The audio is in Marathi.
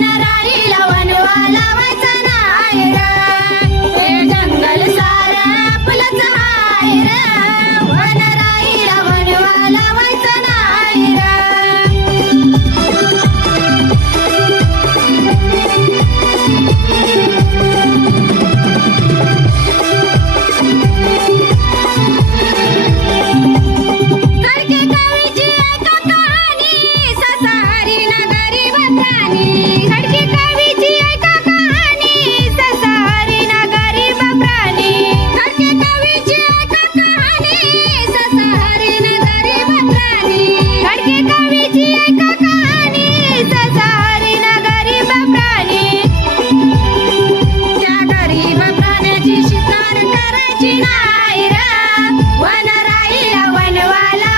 वनराईला वनवाला व्हायचा नाही र. हे जंगल सारं आपलंच हाय र. वनराईला वनवाला व्हायचा नाही र. खडके कवीची ऐका कहाणी, ससा हरिण गरीब प्राणी. खडके कवीची ऐका कहाणी, ससा हरिण गरीब प्राणी. खडके कवीची ऐका कहाणी, ससा हरिण गरीब प्राणी. खडके कवीची ऐका कहाणी, ससा हरिण गरीब प्राणी. त्या गरीब प्राण्याची शिकार करायची नाही र. वनराईला वनवाला